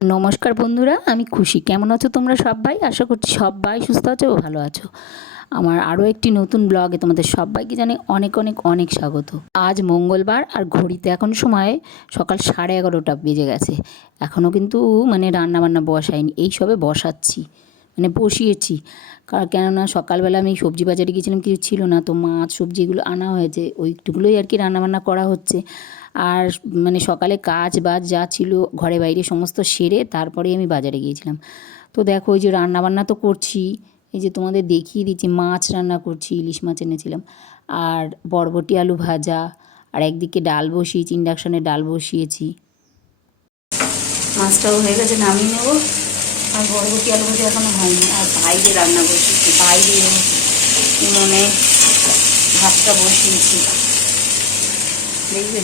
নমস্কার বন্ধুরা, আমি খুশি। কেমন আছো তোমরা সবাই? আশা করছি সবাই সুস্থ আছো ও ভালো আছো। আমার আরও একটি নতুন ব্লগে তোমাদের সবাইকে জানাই অনেক অনেক অনেক স্বাগত। আজ মঙ্গলবার আর ঘড়িতে এখন সময় সকাল 11:30 বেজে গেছে। এখনও কিন্তু রান্নাবান্না বসাইনি, এই সবে বসাচ্ছি, বসিয়েছি। কেননা সকালবেলা আমি সবজি বাজারে গিয়েছিলাম, কিছু ছিল না, তো মাছ সবজি এগুলো আনা হয়েছে, ওইটুকুলোই আর কি রান্নাবান্না করা হচ্ছে। আর সকালে কাজ বাজ যা ছিল ঘরে বাইরে সমস্ত সেরে তারপরে আমি বাজারে গিয়েছিলাম। তো দেখো ওই যে রান্নাবান্না তো করছি, এই যে তোমাদের দেখিয়ে দিচ্ছি, মাছ রান্না করছি, ইলিশ মাছ এনেছিলাম, আর বরবটি আলু ভাজা, আর একদিকে ডাল বসিয়েছি, ইন্ডাকশানে ডাল বসিয়েছি। মাছটাও হয়ে গেছে, নামিয়ে নেবো। আর বরবটি আলু ভাজা এখনো হয়নি। আর বাইরে রান্না বসিয়েছি, বাইরে উনুনে ভাতটা বসিয়েছি, দেখবে।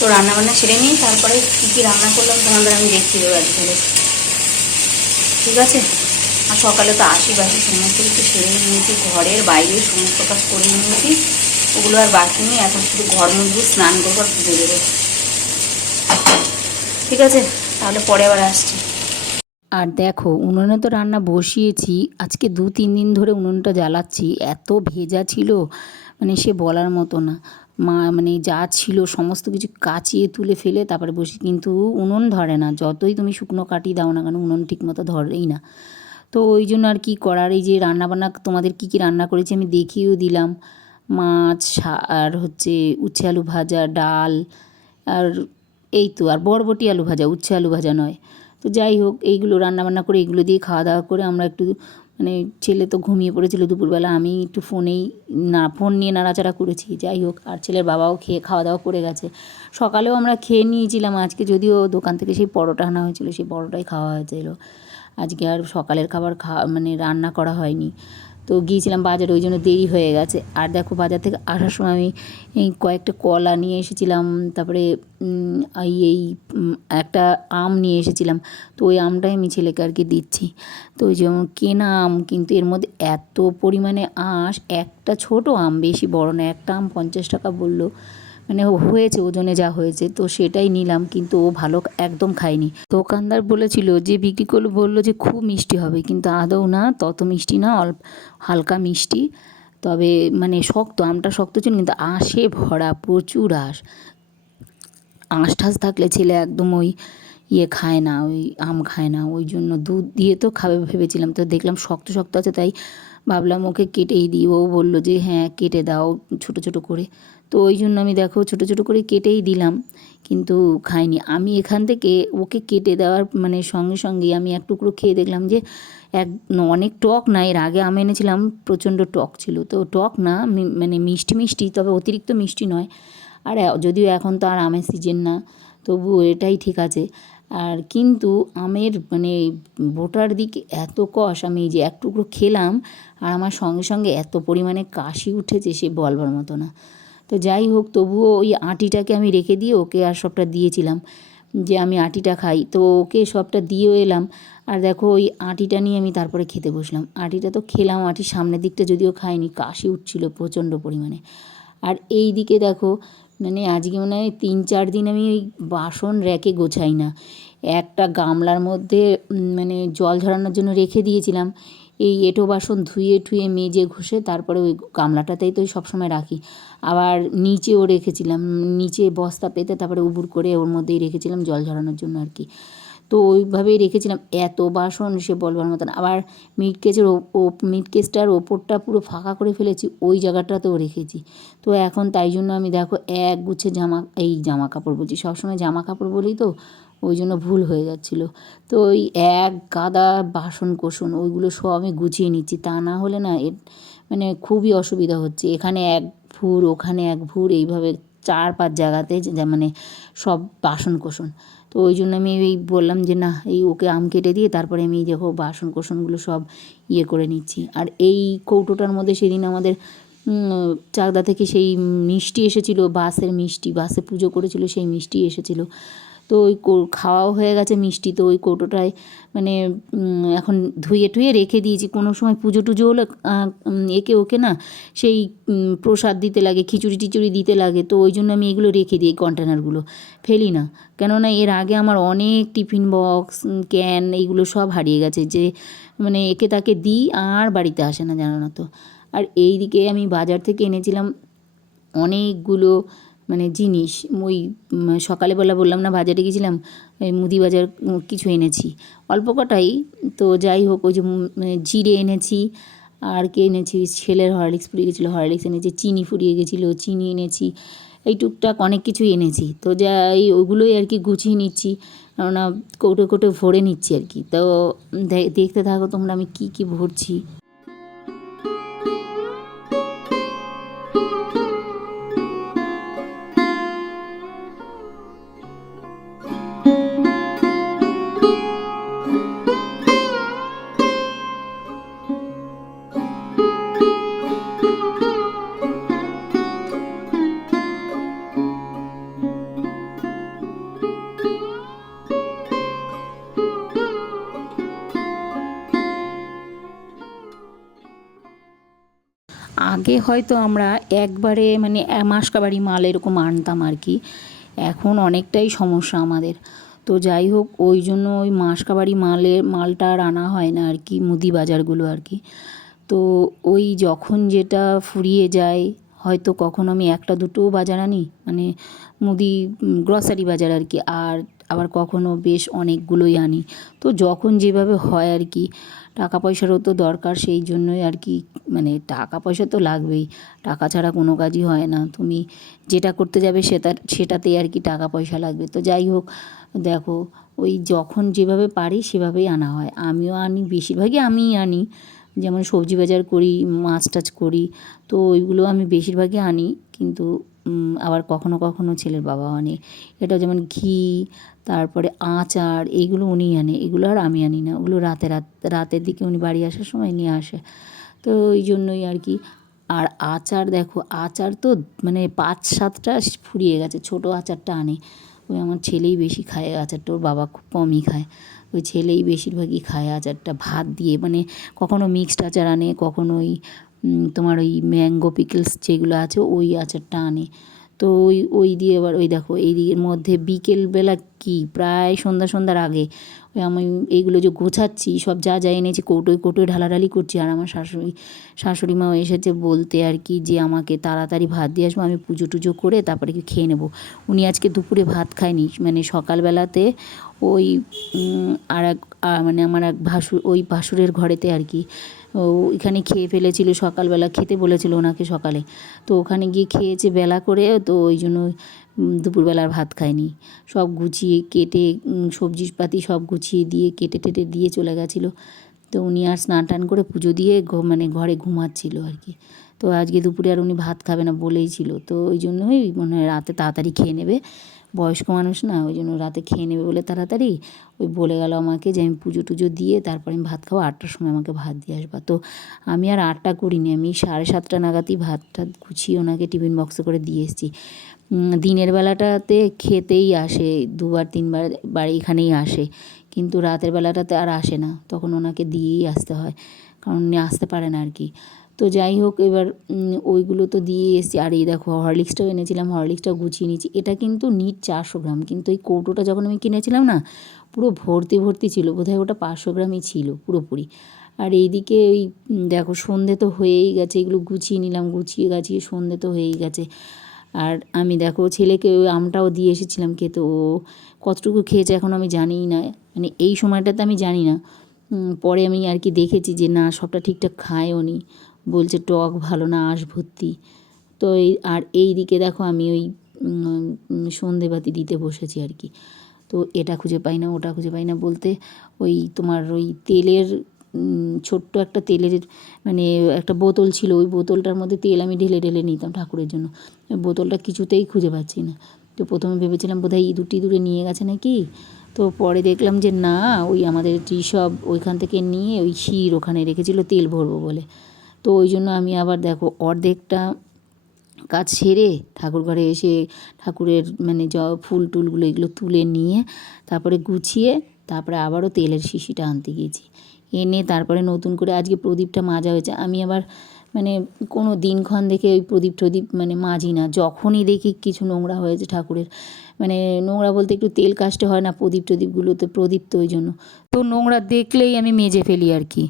তো রান্নাবান্না সেরে নিই, তারপরে কী কী রান্না করলাম তোমাদের আমি দেখিয়ে দেবো একবারে, ঠিক আছে? আর সকালে তো আশিবাসি সমস্ত কিছু সেরে নিয়েছি, ঘরের বাইরের সমস্ত কাজ করে নিয়েছি, ওগুলো আর বাকি নেই। এখন শুধু ঘর মুছবো, স্নান করবো আর পুজো দেবো, ঠিক আছে? তাহলে পরে আবার আসছি। আর দেখো উনুনে তো রান্না বসিয়েছি, আজকে 2-3 দিন ধরে উনুনটা জ্বালাচ্ছি, এত ভেজা ছিল সে বলার মতো না। যা ছিল সমস্ত কিছু কাচিয়ে তুলে ফেলে তারপরে বসি, কিন্তু উনুন ধরে না, যতই তুমি শুকনো কাটি দাও না কেন উনুন ঠিক মতো ধরেই না। তো ওই জন্য আর কি করার, এই যে রান্নাবান্না তোমাদের কী কী রান্না করেছি আমি দেখিয়েও দিলাম। মাছ, আর হচ্ছে উচ্ছে আলু ভাজা, ডাল, আর এই তো, আর বরবটি আলু ভাজা, উচ্ছে আলু ভাজা নয়। তো যাই হোক, এইগুলো রান্নাবান্না করে এগুলো দিয়ে খাওয়া দাওয়া করে আমরা একটু ছেলে তো ঘুমিয়ে পড়েছিল দুপুরবেলা, আমি একটু ফোন নিয়ে নাড়াচাড়া করেছি। যাই হোক, আর ছেলের বাবাও খেয়ে খাওয়া দাওয়া করে গেছে। সকালেও আমরা খেয়ে নিয়েছিলাম আজকে, যদিও দোকান থেকে সেই পরোটা আনা হয়েছিল, সেই পরোটাই খাওয়া হয়েছিল। আজকে আর সকালের খাবার রান্না করা হয়নি। তো গিয়েছিলাম বাজারে, ওই জন্য দেরি হয়ে গেছে। আর দেখো বাজার থেকে আসার সময় আমি কয়েকটা কলা নিয়ে এসেছিলাম, তারপরে একটা আম নিয়ে এসেছিলাম। তো ওই আমটাই আমি ছেলেকে আর কি দিচ্ছি। তো ওই যেমন কেনা আম, কিন্তু এর মধ্যে এত পরিমাণে আঁশ, একটা ছোট আম, বেশি বড় না, একটা আম 50 টাকা বললো। হয়েছে ওজনে যা হয়েছে, তো সেটাই নিলাম, কিন্তু ও ভালো একদম খায়নি। দোকানদার বলেছিল, যে বিক্রি করলো বললো যে খুব মিষ্টি হবে, কিন্তু আদৌ না, তত মিষ্টি না, হালকা মিষ্টি। তবে শক্ত, আমটা শক্ত ছিল, কিন্তু আঁশে ভরা, প্রচুর আঁশ। আঁশ ঠাস থাকলে ছেলে একদম ওই খায় না, ওই আম খায় না, ওই জন্য দুধ দিয়ে তো খাবে ভেবেছিলাম, তো দেখলাম শক্ত শক্ত আছে, তাই ভাবলাম ওকে কেটেই দিই। ও বললো যে হ্যাঁ কেটে দাও ছোটো ছোটো করে। তো ওই জন্য আমি দেখো ছোটো ছোটো করে কেটেই দিলাম, কিন্তু খাইনি। আমি এখান থেকে ওকে কেটে দেওয়ার সঙ্গে সঙ্গেই আমি এক টুকরো খেয়ে দেখলাম যে এক অনেক টক না, এর আগে আম এনেছিলাম প্রচণ্ড টক ছিল, তো টক না, মিষ্টি মিষ্টি, তবে অতিরিক্ত মিষ্টি নয়। আর যদিও এখন তো আর আমের সিজন না, তবু এটাই ঠিক আছে। আর কিন্তু আমের বোটার দিকে এত কষ, আমি এই যে এক টুকরো খেলাম, আর আমার সঙ্গে সঙ্গে এত পরিমাণে কাশি উঠেছে সে বলবার মতো না। তো যাই হোক, তবুও ওই আঁটিটাকে আমি রেখে দিয়ে ওকে আর সবটা দিয়েছিলাম, যে আমি আঁটিটা খাই, তো ওকে সবটা দিয়েও এলাম। আর দেখো ওই আঁটিটা নিয়ে আমি তারপরে খেতে বসলাম। আঁটিটা তো খেলাম, আঁটির সামনের দিকটা যদিও খাইনি, কাশি উঠছিল প্রচণ্ড পরিমাণে। আর এই দিকে দেখো আজকে মনে হয় 3-4 দিন আমি ওই বাসন র্যাকে গোছাই না। একটা গামলার মধ্যে জল ঝরানোর জন্য রেখে দিয়েছিলাম, এই এঁটো বাসন ধুয়ে ঠুয়ে মেজে ঘষে তারপরে ওই গামলাটাতেই তো সবসময় রাখি। আবার নিচেও রেখেছিলাম, নিচে বস্তা পেতে তারপরে উবুর করে ওর মধ্যেই রেখেছিলাম জল ঝরানোর জন্য আর কি। তো ওইভাবেই রেখেছিলাম, এত বাসন সে বলবার মতন। আবার মিট কেসটার ওপরটা পুরো ফাঁকা করে ফেলেছি, ওই জায়গাটাতেও রেখেছি। তো এখন তাই জন্য আমি দেখো এক গুছে জামা কাপড় বলছি, সবসময় জামা কাপড় বলি তো, ওই জন্য ভুল হয়ে যাচ্ছিলো। তো ওই এক গাদা বাসন কোসন ওইগুলো সব আমি গুছিয়ে নিচ্ছি, তা না হলে না খুবই অসুবিধা হচ্ছে। এখানে এক ভুর, ওখানে এক ভুর, এইভাবে 4-5 জায়গাতে সব বাসন কোসন। তো ওই জন্য আমি এই বললাম যে না, এই ওকে আম কেটে দিয়ে তারপরে আমি দেখো বাসন কোসনগুলো সব করে নিচ্ছি। আর এই কৌটোটার মধ্যে সেদিন আমাদের চাকদা থেকে সেই মিষ্টি এসেছিলো, বাসের মিষ্টি, বাসে পুজো করেছিল সেই মিষ্টি এসেছিলো। তো ওই খাওয়াও হয়ে গেছে মিষ্টি, তো ওই কৌটোটায় মানে এখন ধুয়ে টুয়ে রেখে দিয়েছি। কোনো সময় পুজো টুজো হলে একে ওকে না সেই প্রসাদ দিতে লাগে, খিচুড়ি টিচুড়ি দিতে লাগে, তো ওই জন্য আমি এগুলো রেখে দিই, এই কন্টেনারগুলো ফেলি না। কেননা এর আগে আমার অনেক টিফিন বক্স, ক্যান এইগুলো সব হারিয়ে গেছে, যে মানে একে তাকে দিই আর বাড়িতে আসে না, জানো না তো। আর এই দিকে আমি বাজার থেকে এনেছিলাম অনেকগুলো মানে জিনিস। ওই সকালবেলা বললাম না বাজারে গেছিলাম, ওই মুদি বাজার কিছু এনেছি, অল্প কটাই। তো যাই হোক, ওই যে জিরে এনেছি, আর কি এনেছি, ছেলের হরলিক্স ফুরিয়ে গেছিলো, হরলিক্স এনেছি, চিনি ফুরিয়ে গেছিলো, চিনি এনেছি, এই টুকটাক অনেক কিছু এনেছি। তো যাই ওগুলোই আর কি গুছিয়ে নিচ্ছি, কেননা কৌটো কৌটো ভরে নিচ্ছি আর কি। তো দেখতে থাকো তোমরা আমি কি কি ভরছি। আগে হয়তো আমরা একবারে মানে মাসকাবারি মাল এরকম আনতাম আর কি, এখন অনেকটাই সমস্যা আমাদের। তো যাই হোক, ওই জন্য ওই মাসকাবারি মালটা আর আনা হয় না আর কি, মুদি বাজারগুলো আর কি। তো ওই যখন যেটা ফুরিয়ে যায়, হয়তো কখনো আমি একটা দুটোও বাজার আনি, মানে মুদি গ্রসারি বাজার আর কি, আর আবার কখনো বেশ অনেকগুলোই আনি। তো যখন যেভাবে হয় আর কি, টাকা পয়সারও তো দরকার, সেই জন্যই আর কি, মানে টাকা পয়সা তো লাগবেই, টাকা ছাড়া কোনো কাজই হয় না। তুমি যেটা করতে যাবে সেটাতেই আর কি টাকা পয়সা লাগবে। তো যাই হোক, দেখো ওই যখন যেভাবে পারি সেভাবেই আনা হয়, আমিও আনি, বেশিরভাগই আমিই আনি। যেমন সবজি বাজার করি, মাছ টাছ করি, তো ওইগুলো আমি বেশিরভাগই আনি। কিন্তু আবার কখনো কখনো ছেলের বাবাও আনে। এটা যেমন ঘি, তারপরে আচার, এইগুলো উনিই আনে, এগুলো আর আমি আনি না, ওগুলো রাতের দিকে উনি বাড়ি আসার সময় নিয়ে আসে। তো ওই জন্যই আর কি। আর আচার দেখো, আচার তো মানে 5-7টা ফুরিয়ে গেছে, ছোটো আচারটা আনে। ওই আমার ছেলেই বেশি খায় আচারটা, ওর বাবা খুব কমই খায়। ওই ছেলেই বেশিরভাগই খায় আচারটা ভাত দিয়ে, মানে কখনো মিক্সড আচার আনে, কখনো ওই তোমার ওই ম্যাঙ্গো পিকলস যেগুলো আছে ওই আচারটা আনে। তো ওই দিয়ে এবার ওই দেখো এই দিকের মধ্যে বিকেলবেলা কি প্রায় সন্ধ্যার আগে ওই আমি এইগুলো যে গোছাচ্ছি, সব যা যা এনেছি কৌটোয় কৌটোয় ঢালাঢালি করছি। আর আমার শাশুড়ি মাও এসেছে বলতে আর কি, যে আমাকে তাড়াতাড়ি ভাত দিয়ে আসবো, আমি পুজো টুজো করে তারপরে কি খেয়ে নেবো। উনি আজকে দুপুরে ভাত খায়নি, মানে সকালবেলাতে ওই আর এক মানে আমার এক ওই ভাসুরের ঘরেতে আর কি, ও এখানে খেয়ে ফেলেছিল, সকালবেলা খেতে বলেছিল ওনাকে সকালে, তো ওখানে গিয়ে খেয়েছে বেলা করে, তো ওই জন্য দুপুরবেলার ভাত খায়নি। সব গুছিয়ে কেটে সবজিপাতি সব গুছিয়ে দিয়ে কেটে টেটে দিয়ে চলে গেছিলো। তো উনি আর স্নান টান করে পুজো দিয়ে মানে ঘরে ঘুমাচ্ছিল আর কি। তো আজকে দুপুরে আর উনি ভাত খাবে না বলেই ছিল, তো ওই জন্যই মনে হয় রাতে তাড়াতাড়ি খেয়ে নেবে, বয়স্ক মানুষ না, ওই জন্য রাতে খেয়ে নেবে বলে তাড়াতাড়ি ওই বলে গেল আমাকে যে আমি পুজো টুজো দিয়ে তারপরে আমি ভাত খাবো, 8টার সময় আমাকে ভাত দিয়ে আসবা। তো আমি আর 8টা করিনি, আমি 7:30টা নাগাদই ভাতটা গুছিয়ে ওনাকে টিফিন বক্সে করে দিয়ে এসেছি। দিনের বেলাটাতে খেতেই আসে 2-3বার বাড়ি এখানেই আসে, কিন্তু রাতের বেলাটাতে আর আসে না, তখন ওনাকে দিয়েই আসতে হয়, কারণ উনি আসতে পারে না আর কি। তো যাই হোক, এবার ওইগুলো তো দিয়ে এসেছি। আর এই দেখো হরলিক্সটাও এনেছিলাম, হরলিক্সটাও গুছিয়ে নিয়েছি। এটা কিন্তু নিট 400 গ্রাম, কিন্তু এই কৌটোটা যখন আমি কিনেছিলাম না পুরো ভর্তি ছিল, বোধহয় ওটা 500 গ্রামই ছিল পুরোপুরি। আর এইদিকে ওই দেখো সন্ধে তো হয়েই গেছে, এগুলো গুছিয়ে নিলাম, গুছিয়ে গাছিয়ে সন্ধে তো হয়েই গেছে। আর আমি দেখো ছেলেকে ওই আমটাও দিয়ে এসেছিলাম খেতে, ও কতটুকু খেয়েছে এখন আমি জানিই না, মানে এই সময়টাতে আমি জানি না, পরে আমি আর কি দেখেছি যে না সবটা ঠিকঠাক খায়ও নি, বলছে টক ভালো না, আঁশ ভর্তি। তো এই দিকে দেখো আমি ওই সন্ধেবাতি দিতে বসেছি আর কি। তো এটা খুঁজে পাই না, ওটা খুঁজে পাই না বলতে ওই তোমার ওই তেলের ছোট্ট একটা তেলের মানে একটা বোতল ছিল, ওই বোতলটার মধ্যে তেল আমি ঢেলে নিতাম ঠাকুরের জন্য, ওই বোতলটা কিছুতেই খুঁজে পাচ্ছি না। তো প্রথমে ভেবেছিলাম বোধহয় ইঁদুরে নিয়ে গেছে নাকি, তো পরে দেখলাম যে না, ওই আমাদের সব ওইখান থেকে নিয়ে ওই ওখানে রেখেছিল তেল ভরবো বলে। তো ওই জন্য আমি আবার দেখো অর্ধেকটা কাজ সেরে ঠাকুর ঘরে এসে ঠাকুরের মানে ফুল টুলগুলো এগুলো তুলে নিয়ে তারপরে গুছিয়ে তারপরে আবারও তেলের শিশিটা আনতে গিয়েছি। এনে তারপরে নতুন করে আজকে প্রদীপটা মাজা হয়েছে। আমি আবার মানে কোনো দিনক্ষণ দেখে ওই প্রদীপ টদীপ মানে মাজি না। যখনই দেখি কিছু নোংরা হয়েছে ঠাকুরের, মানে নোংরা বলতে একটু তেল কাস্টে হয় না প্রদীপ টদীপগুলোতে, প্রদীপ তো ওই জন্য, তো নোংরা দেখলেই আমি মেজে ফেলি আর কি।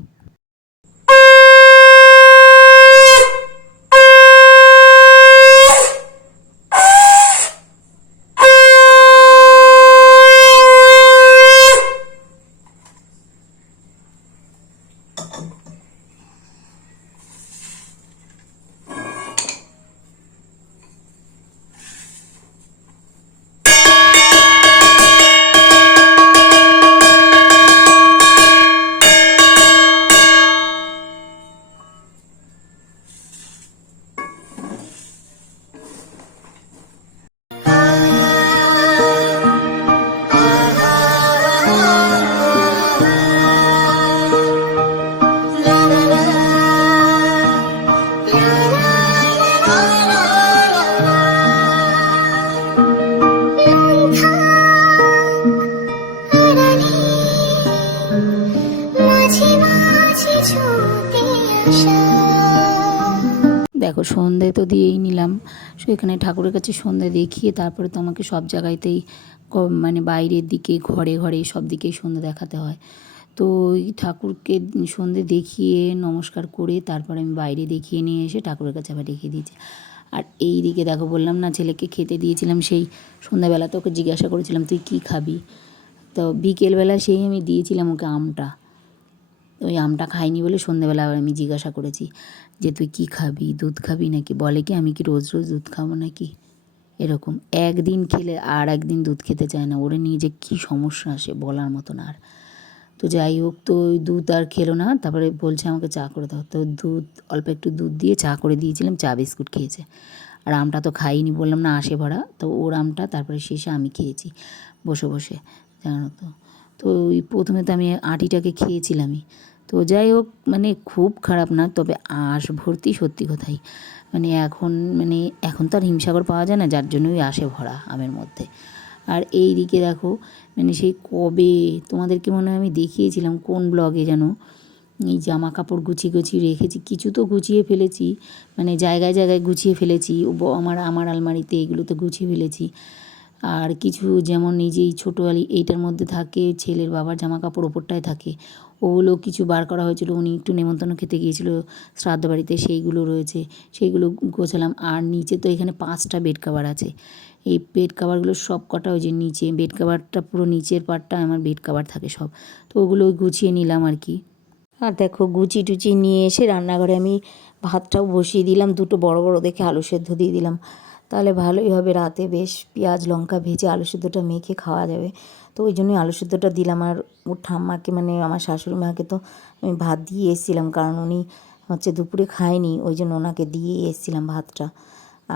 দেখো সন্ধে তো দিয়েই নিলাম, সেখানে ঠাকুরের কাছে সন্ধে দেখিয়ে তারপরে তো আমাকে সব জায়গাতেই মানে বাইরের দিকে ঘরে ঘরে সব দিকেই সন্ধে দেখাতে হয়। তো ওই ঠাকুরকে সন্ধে দেখিয়ে নমস্কার করে তারপরে আমি বাইরে দেখিয়ে নিয়ে এসে ঠাকুরের কাছে আবার রেখে দিয়েছি। আর এই দিকে দেখো বললাম না ছেলেকে খেতে দিয়েছিলাম, সেই সন্ধ্যাবেলা তো ওকে জিজ্ঞাসা করেছিলাম তুই কী খাবি, তো বিকেলবেলা সেই আমি দিয়েছিলাম ওকে আমটা। ওই আমটা খাইনি বলে সন্ধ্যেবেলা আবার আমি জিজ্ঞাসা করেছি যে তুই কী খাবি, দুধ খাবি নাকি, বলে কি আমি কি রোজ রোজ দুধ খাবো নাকি, এরকম একদিন খেলে আর একদিন দুধ খেতে চায় না, ওরে নিয়ে যে কী সমস্যা আসে বলার মতন। আর তো যাই হোক, তো ওই দুধ আর খেলো না, তারপরে বলছে আমাকে চা করে দাও, তো দুধ অল্প একটু দুধ দিয়ে চা করে দিয়েছিলাম, চা বিস্কুট খেয়েছে। আর আমটা তো খাইনি, বললাম না আশে ভরা, তো ওর আমটা তারপরে শেষে আমি খেয়েছি বসে বসে, জানো তো। তো ওই প্রথমে তো আমি আটিটাকে খেয়েছিলামই। তো যাই হোক, মানে খুব খারাপ না, তবে আঁশ ভর্তি সত্যি কথাই। মানে এখন তো আর হিমসাগর পাওয়া যায় না, যার জন্য ওই আঁশে ভরা আমের মধ্যে। আর এই দিকে দেখো, মানে সেই কবে তোমাদেরকে মনে হয় আমি দেখিয়েছিলাম কোন ব্লগে যেন, এই জামা কাপড় গুছিয়ে গুছিয়ে রেখেছি, কিছু তো গুছিয়ে ফেলেছি, মানে জায়গায় জায়গায় গুছিয়ে ফেলেছি, আমার আলমারিতে এগুলোতে গুছিয়ে ফেলেছি। আর কিছু যেমন এই যে এই ছোটো এইটার মধ্যে থাকে ছেলের বাবার জামা কাপড়, ওপরটায় থাকে, ওগুলো কিছু বার করা হয়েছিল, উনি একটু নেমন্তন্ন খেতে গিয়েছিলো শ্রাদ্ধ বাড়িতে, সেইগুলো রয়েছে, সেইগুলো গোছালাম। আর নিচে তো এখানে 5টা বেড কভার আছে, এই বেড কভারগুলো সব কটা ওই যে নিচে বেড কভারটা, পুরো নিচের পার্টটা আমার বেড কভার থাকে সব, তো ওগুলো গুছিয়ে নিলাম আর কি। আর দেখো গুছিয়ে টুচিয়ে নিয়ে এসে রান্নাঘরে আমি ভাতটাও বসিয়ে দিলাম, দুটো বড় বড় দেখে আলু সেদ্ধ দিয়ে দিলাম, তাহলে ভালোই হবে, রাতে বেশ পেঁয়াজ লঙ্কা ভেজে আলু সেদ্ধটা মেখে খাওয়া যাবে। তো ওই জন্যই আলু সেদ্ধটা দিলাম। আর ওর ঠাম্মাকে মানে আমার শাশুড়ি মাকে তো আমি ভাত দিয়ে এসেছিলাম, কারণ উনি হচ্ছে দুপুরে খায়নি, ওই জন্য ওনাকে দিয়ে এসেছিলাম ভাতটা।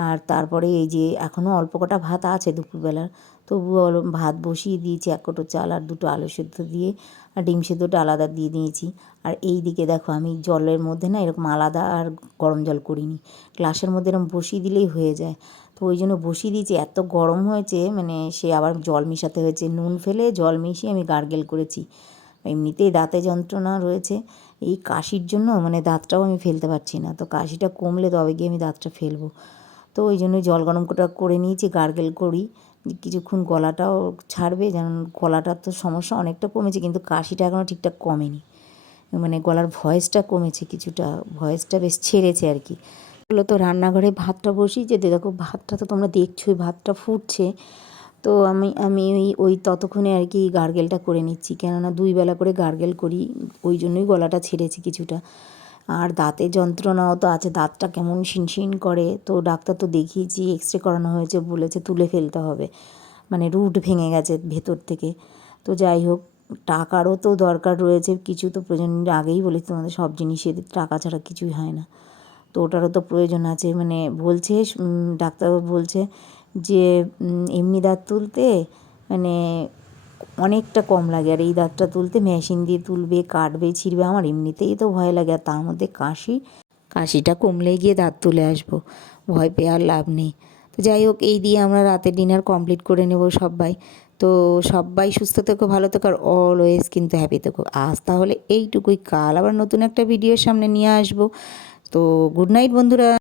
আর তারপরে এই যে এখনও অল্প কটা ভাত আছে দুপুরবেলার, তবুও ভাত বসিয়ে দিয়েছি, 1 কোটো চাল আর 2টো আলু সেদ্ধ দিয়ে, আর ডিম সেদ্ধটা আলাদা দিয়ে দিয়েছি। আর এই দিকে দেখো আমি জলের মধ্যে না এরকম আলাদা আর গরম জল করিনি, গ্লাসের মধ্যে এরকম বসিয়ে দিলেই হয়ে যায়, তো ওই জন্য বসিয়ে দিয়েছি। এত গরম হয়েছে, মানে সে আবার জল মেশাতে হয়েছে, নুন ফেলে জল মিশিয়ে আমি গার্গেল করেছি। এমনিতেই দাঁতে যন্ত্রণা রয়েছে, এই কাশির জন্য মানে দাঁতটাও আমি ফেলতে পারছি না, তো কাশিটা কমলে তবে গিয়ে আমি দাঁতটা ফেলবো। তো ওই জন্যই জল গরম করে নিয়েছি, গার্গেল করি, কিছুক্ষণ গলাটাও ছাড়বে, যেমন গলাটার তো সমস্যা অনেকটা কমেছে, কিন্তু কাশিটা এখনও ঠিকঠাক কমেনি, মানে গলার ভয়েসটা কমেছে কিছুটা, ভয়েসটা বেশ ছেড়েছে আর কি। এগুলো তো রান্নাঘরে ভাতটা বসিয়েছে, দেখো ভাতটা তো তোমরা দেখছোই, ভাতটা ফুটছে, তো আমি ওই ততক্ষণে আর কি গার্গেলটা করে নিচ্ছি, কেননা 2 বেলা করে গার্গেল করি, ওই জন্যই গলাটা ছেড়েছে কিছুটা। আর দাঁতের যন্ত্রণাও তো আছে, দাঁতটা কেমন শিনশিন করে, তো ডাক্তার তো দেখিয়েছি, এক্সরে করানো হয়েছে, বলেছে তুলে ফেলতে হবে, মানে রুট ভেঙে গেছে ভেতর থেকে। তো যাই হোক, টাকারও তো দরকার রয়েছে, কিছু তো প্রয়োজন, আগেই বলেছি তোমাদের সব জিনিসের টাকা ছাড়া কিছুই হয় না, তো ওটারও তো প্রয়োজন আছে। মানে বলছে ডাক্তারবাবু বলছে যে এমনি দাঁত তুলতে মানে অনেকটা কম লাগে, আর এই দাঁতটা তুলতে মেশিন দিয়ে তুলবে, কাটবে, ছিঁড়বে, আমার এমনিতেই তো ভয় লাগে, আর তার মধ্যে কাশিটা কমলে গিয়ে দাঁত তুলে আসবো। ভয় পেয়ে আর লাভ নেই। তো যাই হোক, এই দিয়ে আমরা রাতের ডিনার কমপ্লিট করে নেব সবাই। তো সবাই সুস্থ থেকো, ভালো থেকো, আর অলওয়েজ কিন্তু হ্যাপি থেকো। আজ তাহলে এইটুকুই, কাল আবার নতুন একটা ভিডিওর সামনে নিয়ে আসবো। তো গুড নাইট বন্ধুরা।